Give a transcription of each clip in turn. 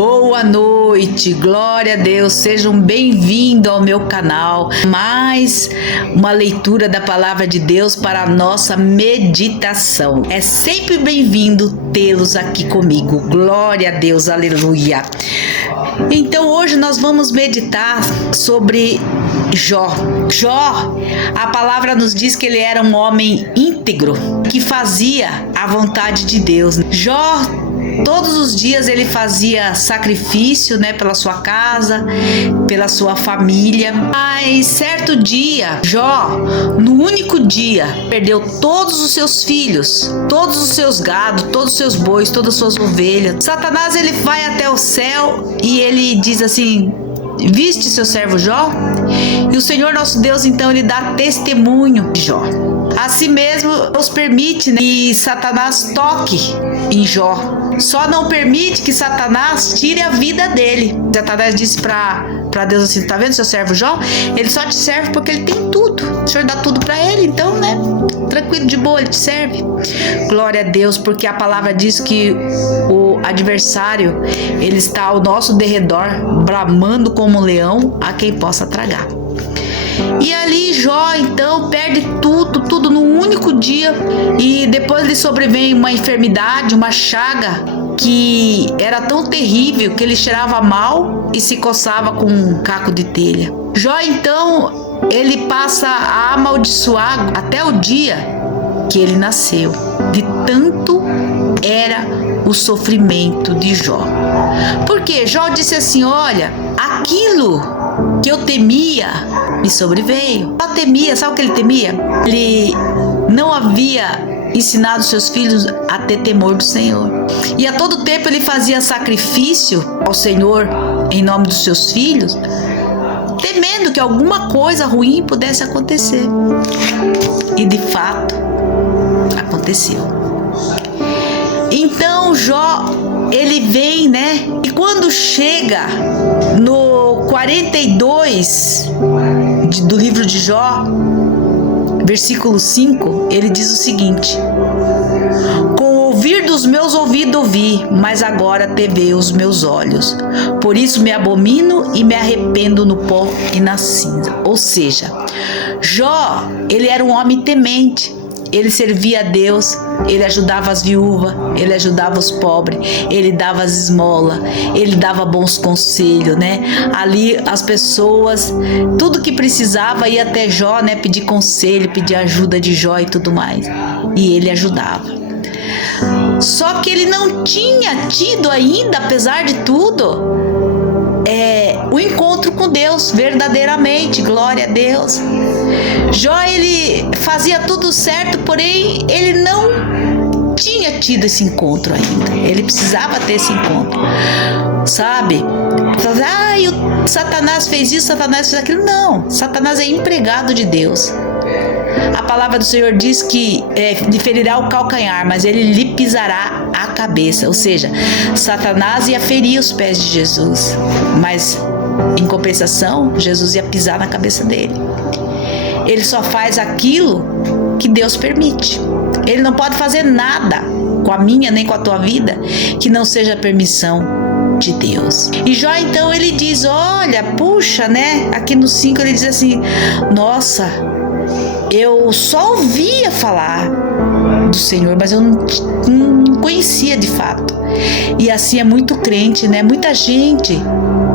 Boa noite, glória a Deus, sejam bem-vindos ao meu canal. Mais uma leitura da palavra de Deus para a nossa meditação. É sempre bem-vindo tê-los aqui comigo, glória a Deus, aleluia. Então hoje nós vamos meditar sobre Jó. Jó, a palavra nos diz que ele era um homem íntegro, que fazia a vontade de Deus. Jó, todos os dias ele fazia sacrifício, pela sua casa, pela sua família. Mas certo dia, Jó, no único dia, perdeu todos os seus filhos, todos os seus gados, todos os seus bois, todas as suas ovelhas. Satanás, ele vai até o céu e ele diz assim: viste seu servo Jó? E o Senhor nosso Deus, então, ele dá testemunho de Jó. Assim mesmo, Deus permite que Satanás toque em Jó. Só não permite que Satanás tire a vida dele. Satanás disse para Deus assim: tá vendo seu servo Jó? Ele só te serve porque ele tem tudo. O Senhor dá tudo para ele, então, tranquilo, de boa, ele te serve. Glória a Deus, porque a palavra diz que o adversário, ele está ao nosso derredor, bramando como um leão, a quem possa tragar. E ali Jó então perde tudo num único dia, e depois lhe sobrevém uma enfermidade, uma chaga que era tão terrível que ele cheirava mal e se coçava com um caco de telha. Jó então, ele passa a amaldiçoar até o dia que ele nasceu, de tanto era o sofrimento de Jó. Porque Jó disse assim: olha, aquilo que eu temia me sobreveio. Jó temia, sabe o que ele temia? Ele não havia ensinado seus filhos a ter temor do Senhor. E a todo tempo ele fazia sacrifício ao Senhor em nome dos seus filhos, temendo que alguma coisa ruim pudesse acontecer. E de fato, aconteceu. Então Jó, ele vem, e quando chega no 42 do livro de Jó, versículo 5, ele diz o seguinte: com o ouvir dos meus ouvidos ouvi, mas agora te veem os meus olhos. Por isso me abomino e me arrependo no pó e na cinza. Ou seja, Jó, ele era um homem temente. Ele servia a Deus, ele ajudava as viúvas, ele ajudava os pobres, ele dava as esmolas, ele dava bons conselhos, Ali as pessoas, tudo que precisava ia até Jó, pedir conselho, pedir ajuda de Jó e tudo mais. E ele ajudava. Só que ele não tinha tido ainda, apesar de tudo, o encontro com Deus verdadeiramente, glória a Deus. Jó, ele fazia tudo certo, porém ele não tinha tido esse encontro ainda. Ele precisava ter esse encontro, sabe? O Satanás fez isso, Satanás fez aquilo. Não, Satanás é empregado de Deus. A palavra do Senhor diz que lhe ferirá o calcanhar, mas ele lhe pisará a cabeça. Ou seja, Satanás ia ferir os pés de Jesus, mas em compensação, Jesus ia pisar na cabeça dele. Ele só faz aquilo que Deus permite. Ele não pode fazer nada com a minha nem com a tua vida que não seja permissão de Deus. E Jó então, ele diz: olha, puxa, aqui no 5 ele diz assim: nossa, eu só ouvia falar do Senhor, mas eu não conhecia de fato. E assim é muito crente, muita gente,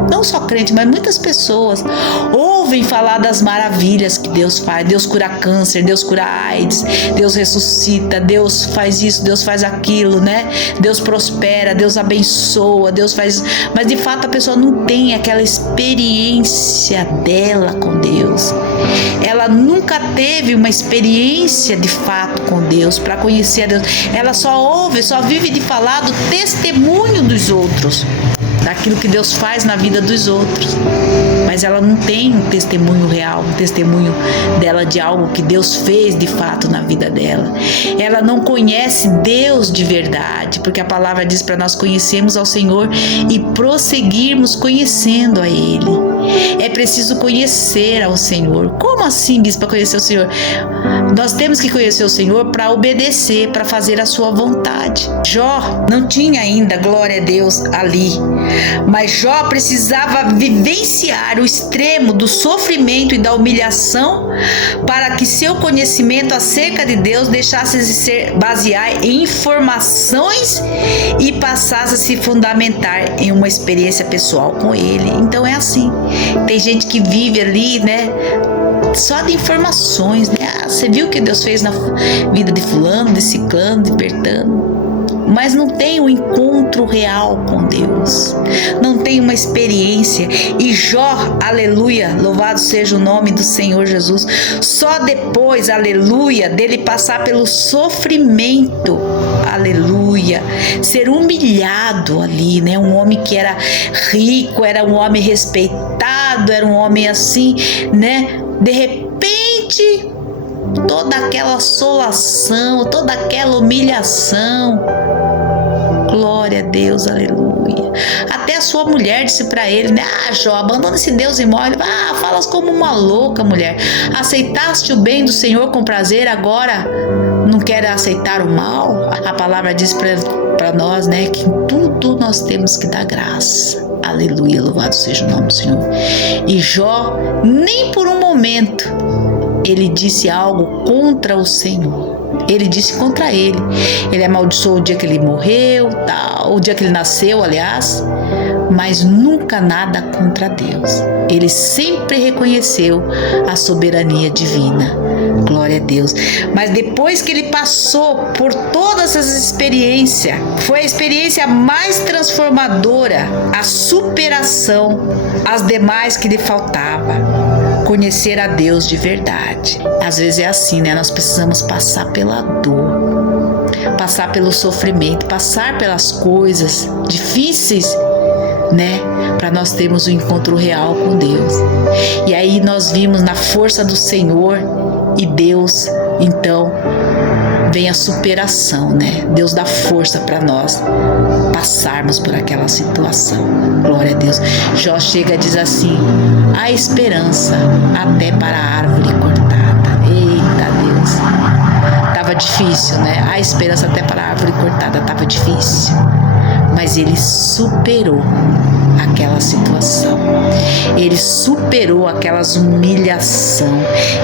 não só crente, mas muitas pessoas ouvem falar das maravilhas que Deus faz. Deus cura câncer, Deus cura AIDS, Deus ressuscita, Deus faz isso, Deus faz aquilo, Deus prospera, Deus abençoa, Deus faz. Mas de fato a pessoa não tem aquela experiência dela com Deus. Ela nunca teve uma experiência de fato com Deus, para conhecer a Deus. Ela só ouve, só vive de falar do testemunho dos outros, daquilo que Deus faz na vida dos outros, mas ela não tem um testemunho real, um testemunho dela de algo que Deus fez de fato na vida dela. Ela não conhece Deus de verdade, porque a palavra diz para nós conhecermos ao Senhor e prosseguirmos conhecendo a Ele. É preciso conhecer ao Senhor. Como assim, bispo, para conhecer o Senhor? Nós temos que conhecer o Senhor para obedecer, para fazer a sua vontade. Jó não tinha ainda, glória a Deus, ali, mas Jó precisava vivenciar o extremo do sofrimento e da humilhação para que seu conhecimento acerca de Deus deixasse de se basear em informações e passasse a se fundamentar em uma experiência pessoal com Ele. Então é assim, tem gente que vive ali, né, só de informações, né? Você viu o que Deus fez na vida de fulano, de ciclano, de bertano, mas não tem um encontro real com Deus, não tem uma experiência. E Jó, aleluia, louvado seja o nome do Senhor Jesus, só depois, aleluia, dele passar pelo sofrimento, aleluia, ser humilhado ali, né? Um homem que era rico, era um homem respeitado, era um homem assim, né? De repente, toda aquela assolação, toda aquela humilhação, glória a Deus, aleluia. Até a sua mulher disse para ele, né? Jó, abandona esse Deus e morre. Falas como uma louca, mulher. Aceitaste o bem do Senhor com prazer, agora não quer aceitar o mal? A palavra diz para nós, né, que em tudo nós temos que dar graça. Aleluia, louvado seja o nome do Senhor. E Jó, nem por um momento, ele disse algo contra o Senhor. Ele disse contra ele. Ele amaldiçoou o dia que ele morreu, o dia que ele nasceu, aliás, mas nunca nada contra Deus. Ele sempre reconheceu a soberania divina. Glória a Deus. Mas depois que ele passou por todas essas experiências, foi a experiência mais transformadora, a superação, as demais que lhe faltava. Conhecer a Deus de verdade. Às vezes é assim, né? Nós precisamos passar pela dor, passar pelo sofrimento, passar pelas coisas difíceis, né? Para nós termos um encontro real com Deus. E aí nós vimos na força do Senhor e Deus, então, vem a superação, né? Deus dá força para nós passarmos por aquela situação. Glória a Deus. Jó chega e diz assim: há esperança até para a árvore cortada. Eita Deus. Tava difícil, né? Há esperança até para a árvore cortada. Tava difícil. Mas ele superou aquela situação. Ele superou aquelas humilhação.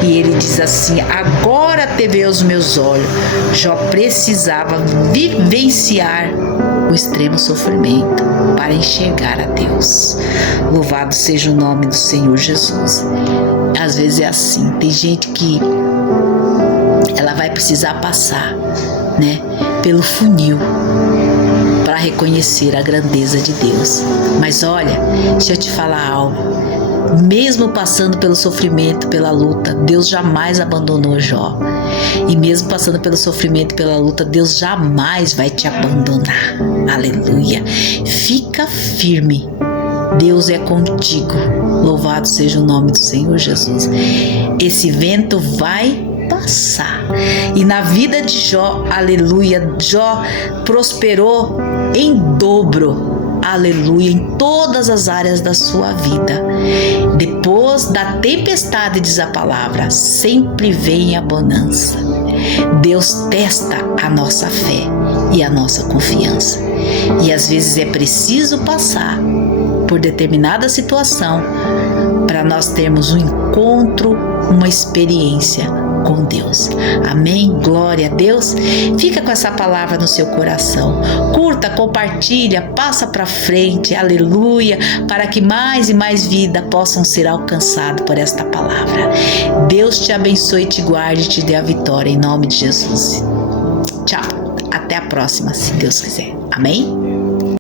E ele diz assim: agora te vê os meus olhos. Jó precisava vivenciar o extremo sofrimento para enxergar a Deus. Louvado seja o nome do Senhor Jesus. Às vezes é assim, tem gente que ela vai precisar passar, né, pelo funil para reconhecer a grandeza de Deus. Mas olha, deixa eu te falar algo. Mesmo passando pelo sofrimento, pela luta, Deus jamais abandonou Jó. E mesmo passando pelo sofrimento, pela luta, Deus jamais vai te abandonar. Aleluia. Fica firme. Deus é contigo. Louvado seja o nome do Senhor Jesus. Esse vento vai passar. E na vida de Jó, aleluia, Jó prosperou em dobro. Aleluia, em todas as áreas da sua vida. Depois da tempestade, diz a palavra, sempre vem a bonança. Deus testa a nossa fé e a nossa confiança. E às vezes é preciso passar por determinada situação para nós termos um encontro, uma experiência com Deus. Amém? Glória a Deus. Fica com essa palavra no seu coração. Curta, compartilha, passa para frente. Aleluia. Para que mais e mais vida possam ser alcançadas por esta palavra. Deus te abençoe, te guarde e te dê a vitória em nome de Jesus. Tchau. Até a próxima, se Deus quiser. Amém?